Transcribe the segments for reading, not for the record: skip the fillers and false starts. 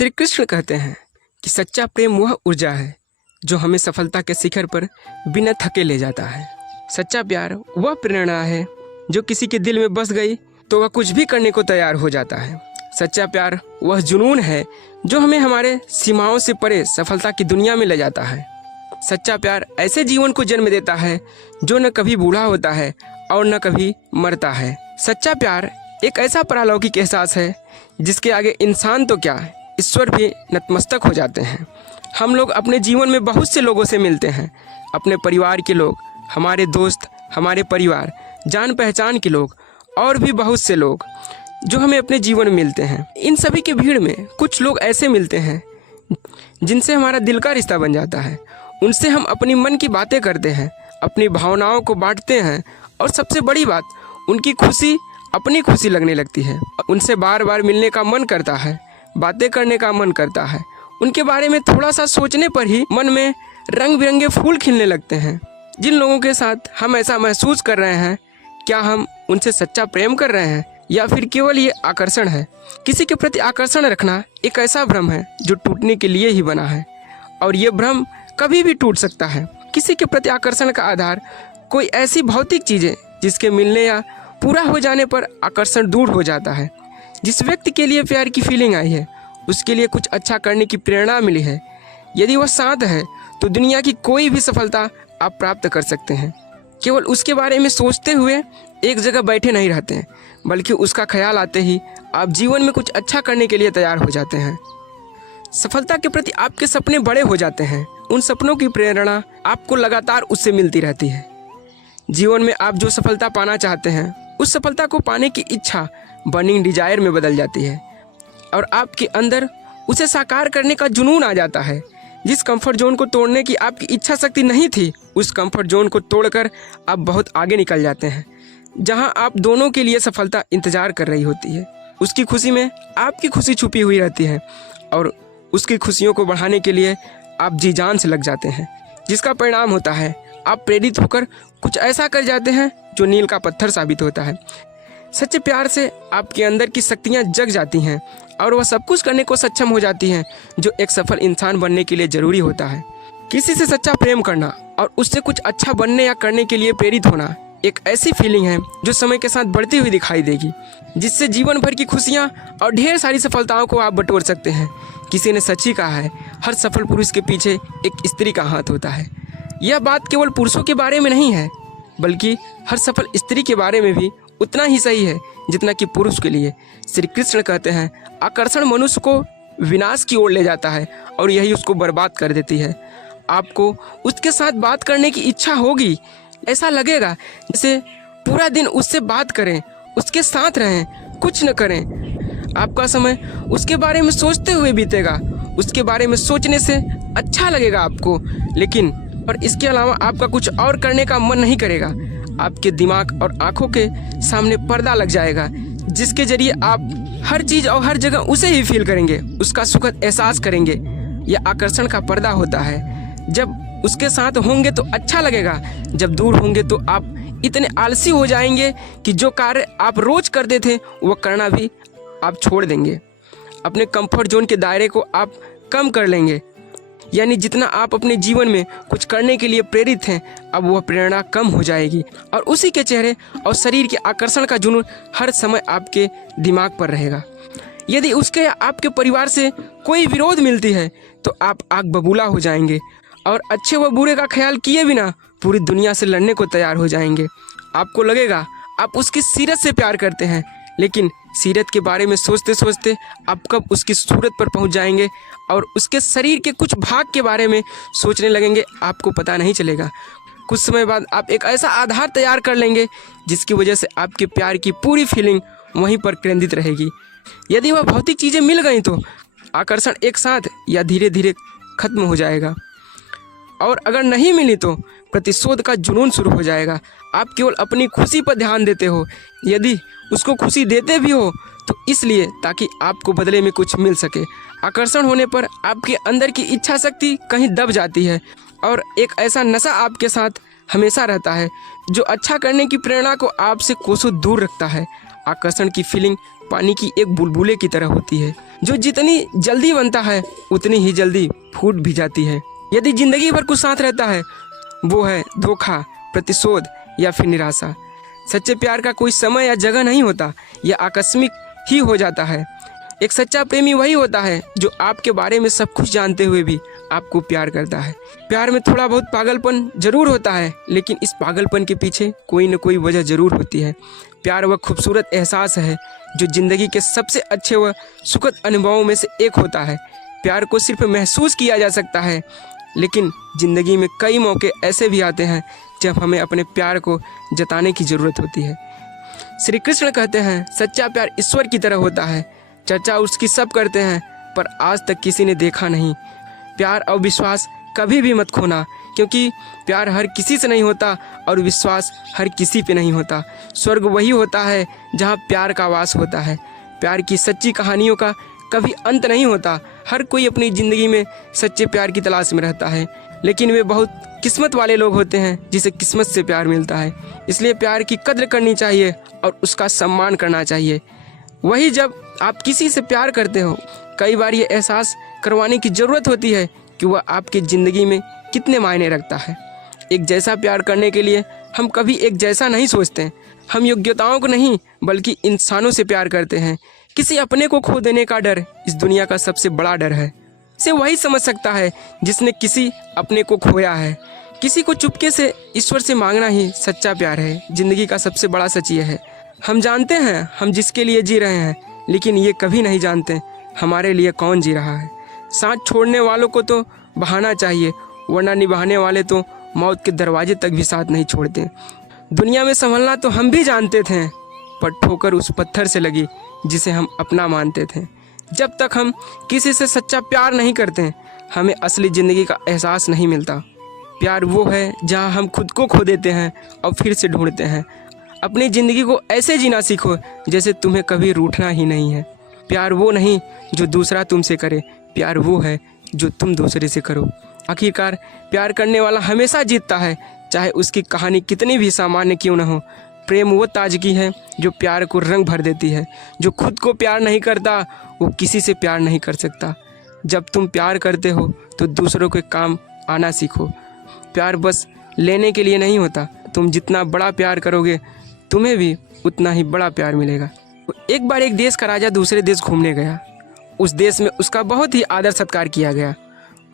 श्री कृष्ण कहते हैं कि सच्चा प्रेम वह ऊर्जा है जो हमें सफलता के शिखर पर बिना थके ले जाता है। सच्चा प्यार वह प्रेरणा है जो किसी के दिल में बस गई तो वह कुछ भी करने को तैयार हो जाता है। सच्चा प्यार वह जुनून है जो हमें हमारे सीमाओं से परे सफलता की दुनिया में ले जाता है। सच्चा प्यार ऐसे जीवन को जन्म देता है जो न कभी बूढ़ा होता है और न कभी मरता है। सच्चा प्यार एक ऐसा पारलौकिक एहसास है जिसके आगे इंसान तो क्या ईश्वर भी नतमस्तक हो जाते हैं। हम लोग अपने जीवन में बहुत से लोगों से मिलते हैं, अपने परिवार के लोग, हमारे दोस्त, हमारे परिवार, जान पहचान के लोग और भी बहुत से लोग जो हमें अपने जीवन में मिलते हैं। इन सभी की भीड़ में कुछ लोग ऐसे मिलते हैं जिनसे हमारा दिल का रिश्ता बन जाता है। उनसे हम अपनी मन की बातें करते हैं, अपनी भावनाओं को बांटते हैं और सबसे बड़ी बात, उनकी खुशी अपनी खुशी लगने लगती है। उनसे बार बार मिलने का मन करता है, बातें करने का मन करता है। उनके बारे में थोड़ा सा सोचने पर ही मन में रंग बिरंगे फूल खिलने लगते हैं। जिन लोगों के साथ हम ऐसा महसूस कर रहे हैं, क्या हम उनसे सच्चा प्रेम कर रहे हैं या फिर केवल ये आकर्षण है? किसी के प्रति आकर्षण रखना एक ऐसा भ्रम है जो टूटने के लिए ही बना है और ये भ्रम कभी भी टूट सकता है। किसी के प्रति आकर्षण का आधार कोई ऐसी भौतिक चीज़ें जिसके मिलने या पूरा हो जाने पर आकर्षण दूर हो जाता है। जिस व्यक्ति के लिए प्यार की फीलिंग आई है उसके लिए कुछ अच्छा करने की प्रेरणा मिली है। यदि वह शांत है तो दुनिया की कोई भी सफलता आप प्राप्त कर सकते हैं। केवल उसके बारे में सोचते हुए एक जगह बैठे नहीं रहते हैं, बल्कि उसका ख्याल आते ही आप जीवन में कुछ अच्छा करने के लिए तैयार हो जाते हैं। सफलता के प्रति आपके सपने बड़े हो जाते हैं। उन सपनों की प्रेरणा आपको लगातार उससे मिलती रहती है। जीवन में आप जो सफलता पाना चाहते हैं उस सफलता को पाने की इच्छा बर्निंग डिजायर में बदल जाती है और आपके अंदर उसे साकार करने का जुनून आ जाता है। जिस कंफर्ट जोन को तोड़ने की आपकी इच्छा शक्ति नहीं थी, उस कंफर्ट जोन को तोड़कर आप बहुत आगे निकल जाते हैं, जहां आप दोनों के लिए सफलता इंतजार कर रही होती है। उसकी खुशी में आपकी खुशी छुपी हुई रहती है और उसकी खुशियों को बढ़ाने के लिए आप जी जान से लग जाते हैं, जिसका परिणाम होता है आप प्रेरित होकर कुछ ऐसा कर जाते हैं जो नील का पत्थर साबित होता है। सच्चे प्यार से आपके अंदर की शक्तियाँ जग जाती हैं और वह सब कुछ करने को सक्षम हो जाती हैं जो एक सफल इंसान बनने के लिए ज़रूरी होता है। किसी से सच्चा प्रेम करना और उससे कुछ अच्छा बनने या करने के लिए प्रेरित होना एक ऐसी फीलिंग है जो समय के साथ बढ़ती हुई दिखाई देगी, जिससे जीवन भर की खुशियाँ और ढेर सारी सफलताओं को आप बटोर सकते हैं। किसी ने सच ही कहा है, हर सफल पुरुष के पीछे एक स्त्री का हाथ होता है। यह बात केवल पुरुषों के बारे में नहीं है, बल्कि हर सफल स्त्री के बारे में भी उतना ही सही है जितना कि पुरुष के लिए। श्री कृष्ण कहते हैं, आकर्षण मनुष्य को विनाश की ओर ले जाता है और यही उसको बर्बाद कर देती है। आपको उसके साथ बात करने की इच्छा होगी, ऐसा लगेगा जैसे पूरा दिन उससे बात करें, उसके साथ रहें, कुछ न करें। आपका समय उसके बारे में सोचते हुए बीतेगा, उसके बारे में सोचने से अच्छा लगेगा आपको, लेकिन और इसके अलावा आपका कुछ और करने का मन नहीं करेगा। आपके दिमाग और आंखों के सामने पर्दा लग जाएगा, जिसके जरिए आप हर चीज़ और हर जगह उसे ही फील करेंगे, उसका सुखद एहसास करेंगे। यह आकर्षण का पर्दा होता है। जब उसके साथ होंगे तो अच्छा लगेगा, जब दूर होंगे तो आप इतने आलसी हो जाएंगे कि जो कार्य आप रोज करते थे वह करना भी आप छोड़ देंगे। अपने कंफर्ट जोन के दायरे को आप कम कर लेंगे, यानी जितना आप अपने जीवन में कुछ करने के लिए प्रेरित हैं, अब वह प्रेरणा कम हो जाएगी और उसी के चेहरे और शरीर के आकर्षण का जुनून हर समय आपके दिमाग पर रहेगा। यदि उसके या आपके परिवार से कोई विरोध मिलती है तो आप आग बबूला हो जाएंगे और अच्छे व बुरे का ख्याल किए बिना पूरी दुनिया से लड़ने को तैयार हो जाएंगे। आपको लगेगा आप उसकी सीरत से प्यार करते हैं, लेकिन सीरत के बारे में सोचते सोचते आप कब उसकी सूरत पर पहुंच जाएंगे और उसके शरीर के कुछ भाग के बारे में सोचने लगेंगे, आपको पता नहीं चलेगा। कुछ समय बाद आप एक ऐसा आधार तैयार कर लेंगे जिसकी वजह से आपके प्यार की पूरी फीलिंग वहीं पर केंद्रित रहेगी। यदि वह भौतिक चीज़ें मिल गई तो आकर्षण एक साथ या धीरे धीरे खत्म हो जाएगा, और अगर नहीं मिली तो प्रतिशोध का जुनून शुरू हो जाएगा। आप केवल अपनी खुशी पर ध्यान देते हो, यदि उसको खुशी देते भी हो तो इसलिए ताकि आपको बदले में कुछ मिल सके। आकर्षण होने पर आपके अंदर की इच्छा शक्ति कहीं दब जाती है और एक ऐसा नशा आपके साथ हमेशा रहता है जो अच्छा करने की प्रेरणा को आपसे कोसों दूर रखता है। आकर्षण की फीलिंग पानी की एक बुलबुले की तरह होती है, जो जितनी जल्दी बनता है उतनी ही जल्दी फूट भी जाती है। यदि जिंदगी भर कुछ साथ रहता है वो है धोखा, प्रतिशोध या फिर निराशा। सच्चे प्यार का कोई समय या जगह नहीं होता, यह आकस्मिक ही हो जाता है। एक सच्चा प्रेमी वही होता है जो आपके बारे में सब कुछ जानते हुए भी आपको प्यार करता है। प्यार में थोड़ा बहुत पागलपन जरूर होता है, लेकिन इस पागलपन के पीछे कोई न कोई वजह जरूर होती है। प्यार वह खूबसूरत एहसास है जो ज़िंदगी के सबसे अच्छे व सुखद अनुभवों में से एक होता है। प्यार को सिर्फ महसूस किया जा सकता है, लेकिन ज़िंदगी में कई मौके ऐसे भी आते हैं जब हमें अपने प्यार को जताने की ज़रूरत होती है। श्री कृष्ण कहते हैं, सच्चा प्यार ईश्वर की तरह होता है। चर्चा उसकी सब करते हैं पर आज तक किसी ने देखा नहीं। प्यार और विश्वास कभी भी मत खोना, क्योंकि प्यार हर किसी से नहीं होता और विश्वास हर किसी पे नहीं होता। स्वर्ग वही होता है जहाँ प्यार का वास होता है। प्यार की सच्ची कहानियों का कभी अंत नहीं होता। हर कोई अपनी ज़िंदगी में सच्चे प्यार की तलाश में रहता है, लेकिन वे बहुत किस्मत वाले लोग होते हैं जिसे किस्मत से प्यार मिलता है। इसलिए प्यार की कद्र करनी चाहिए और उसका सम्मान करना चाहिए। वही जब आप किसी से प्यार करते हो, कई बार ये एहसास करवाने की ज़रूरत होती है कि वह आपकी ज़िंदगी में कितने मायने रखता है। एक जैसा प्यार करने के लिए हम कभी एक जैसा नहीं सोचते। हम योग्यताओं को नहीं बल्कि इंसानों से प्यार करते हैं। किसी अपने को खो देने का डर इस दुनिया का सबसे बड़ा डर है। इसे वही समझ सकता है जिसने किसी अपने को खोया है। किसी को चुपके से ईश्वर से मांगना ही सच्चा प्यार है। ज़िंदगी का सबसे बड़ा सच ये है, हम जानते हैं हम जिसके लिए जी रहे हैं, लेकिन ये कभी नहीं जानते हमारे लिए कौन जी रहा है। साथ छोड़ने वालों को तो बहाना चाहिए, वरना निभाने वाले तो मौत के दरवाजे तक भी साथ नहीं छोड़ते। दुनिया में संभलना तो हम भी जानते थे, पर ठोकर उस पत्थर से लगी जिसे हम अपना मानते थे। जब तक हम किसी से सच्चा प्यार नहीं करते, हमें असली ज़िंदगी का एहसास नहीं मिलता। प्यार वो है जहाँ हम खुद को खो देते हैं और फिर से ढूंढते हैं। अपनी ज़िंदगी को ऐसे जीना सीखो जैसे तुम्हें कभी रूठना ही नहीं है। प्यार वो नहीं जो दूसरा तुमसे करे, प्यार वो है जो तुम दूसरे से करो। आखिरकार प्यार करने वाला हमेशा जीतता है, चाहे उसकी कहानी कितनी भी सामान्य क्यों न हो। प्रेम वो ताजगी है जो प्यार को रंग भर देती है। जो खुद को प्यार नहीं करता वो किसी से प्यार नहीं कर सकता। जब तुम प्यार करते हो तो दूसरों के काम आना सीखो। प्यार बस लेने के लिए नहीं होता। तुम जितना बड़ा प्यार करोगे तुम्हें भी उतना ही बड़ा प्यार मिलेगा। एक बार एक देश का राजा दूसरे देश घूमने गया। उस देश में उसका बहुत ही आदर सत्कार किया गया।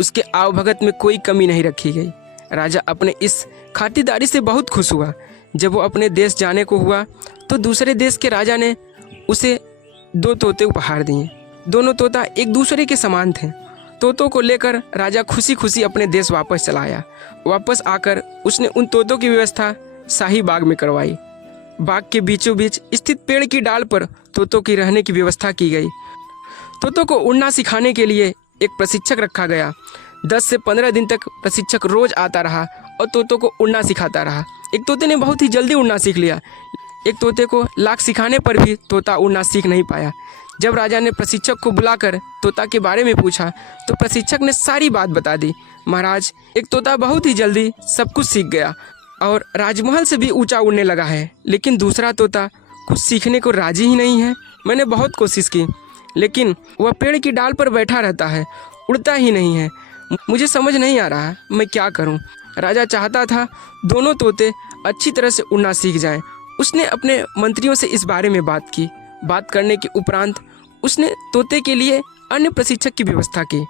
उसके आवभगत में कोई कमी नहीं रखी गई। राजा अपने इस खातिरदारी से बहुत खुश हुआ। जब वो अपने देश जाने को हुआ तो दूसरे देश के राजा ने उसे 2 तोते उपहार दिए। दोनों तोता एक दूसरे के समान थे। तोतों को लेकर राजा खुशी खुशी अपने देश वापस चला आया। वापस आकर उसने उन तोतों की व्यवस्था शाही बाग में करवाई। बाग के बीचों बीच स्थित पेड़ की डाल पर तोतों की रहने की व्यवस्था की गई। तोतों को उड़ना सिखाने के लिए एक प्रशिक्षक रखा गया। 10 से 15 दिन तक प्रशिक्षक रोज आता रहा और तोतों को उड़ना सिखाता रहा। एक तोते ने बहुत ही जल्दी उड़ना सीख लिया। एक तोते को लाख सिखाने पर भी तोता उड़ना सीख नहीं पाया। जब राजा ने प्रशिक्षक को बुलाकर तोता के बारे में पूछा तो प्रशिक्षक ने सारी बात बता दी। महाराज, एक तोता बहुत ही जल्दी सब कुछ सीख गया और राजमहल से भी ऊंचा उड़ने लगा है, लेकिन दूसरा तोता कुछ सीखने को राजी ही नहीं है। मैंने बहुत कोशिश की, लेकिन वह पेड़ की डाल पर बैठा रहता है, उड़ता ही नहीं है। मुझे समझ नहीं आ रहा मैं क्या करूं। राजा चाहता था दोनों तोते अच्छी तरह से उड़ना सीख जाएं। उसने अपने मंत्रियों से इस बारे में बात की। बात करने के उपरांत उसने तोते के लिए अन्य प्रशिक्षक की व्यवस्था की,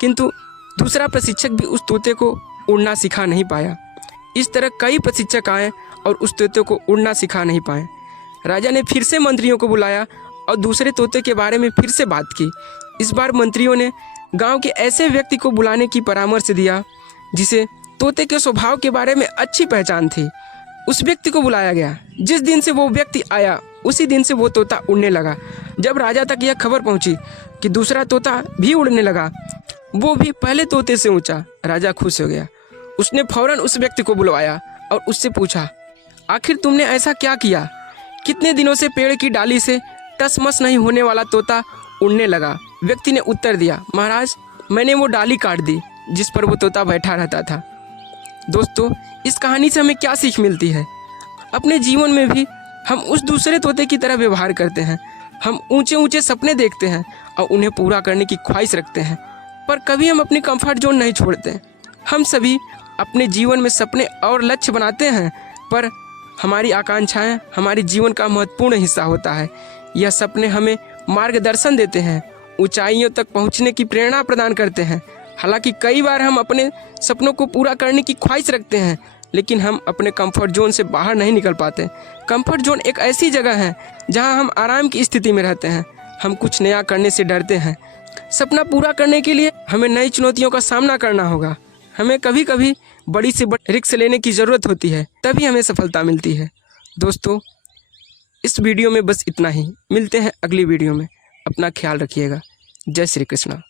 किंतु दूसरा प्रशिक्षक भी उस तोते को उड़ना सिखा नहीं पाया। इस तरह कई प्रशिक्षक आए और उस तोते को उड़ना सिखा नहीं पाए। राजा ने फिर से मंत्रियों को बुलाया और दूसरे तोते के बारे में फिर से बात की। इस बार मंत्रियों ने गांव के ऐसे व्यक्ति को बुलाने की परामर्श दिया जिसे तोते के स्वभाव के बारे में अच्छी पहचान थी। उस व्यक्ति को बुलाया गया। जिस दिन से वो व्यक्ति आया उसी दिन से वो तोता उड़ने लगा। जब राजा तक यह खबर पहुंची कि दूसरा तोता भी उड़ने लगा, वो भी पहले तोते से ऊंचा, राजा खुश हो गया। उसने फौरन उस व्यक्ति को बुलवाया और उससे पूछा, आखिर तुमने ऐसा क्या किया? कितने दिनों से पेड़ की डाली से टसमस नहीं होने वाला तोता उड़ने लगा? व्यक्ति ने उत्तर दिया, महाराज, मैंने वो डाली काट दी जिस पर वो तोता बैठा रहता था। दोस्तों, इस कहानी से हमें क्या सीख मिलती है? अपने जीवन में भी हम उस दूसरे तोते की तरह व्यवहार करते हैं। हम ऊंचे ऊंचे सपने देखते हैं और उन्हें पूरा करने की ख्वाहिश रखते हैं, पर कभी हम अपनी कंफर्ट जोन नहीं छोड़ते। हम सभी अपने जीवन में सपने और लक्ष्य बनाते हैं, पर हमारी आकांक्षाएं हमारे जीवन का महत्वपूर्ण हिस्सा होता है। यह सपने हमें मार्गदर्शन देते हैं, ऊंचाइयों तक पहुंचने की प्रेरणा प्रदान करते हैं। हालांकि कई बार हम अपने सपनों को पूरा करने की ख्वाहिश रखते हैं, लेकिन हम अपने कंफर्ट जोन से बाहर नहीं निकल पाते। कंफर्ट जोन एक ऐसी जगह है जहां हम आराम की स्थिति में रहते हैं। हम कुछ नया करने से डरते हैं। सपना पूरा करने के लिए हमें नई चुनौतियों का सामना करना होगा। हमें कभी कभी बड़ी से बड़ी रिस्क लेने की ज़रूरत होती है, तभी हमें सफलता मिलती है। दोस्तों, इस वीडियो में बस इतना ही। मिलते हैं अगली वीडियो में। अपना ख्याल रखिएगा। जय श्री कृष्णा।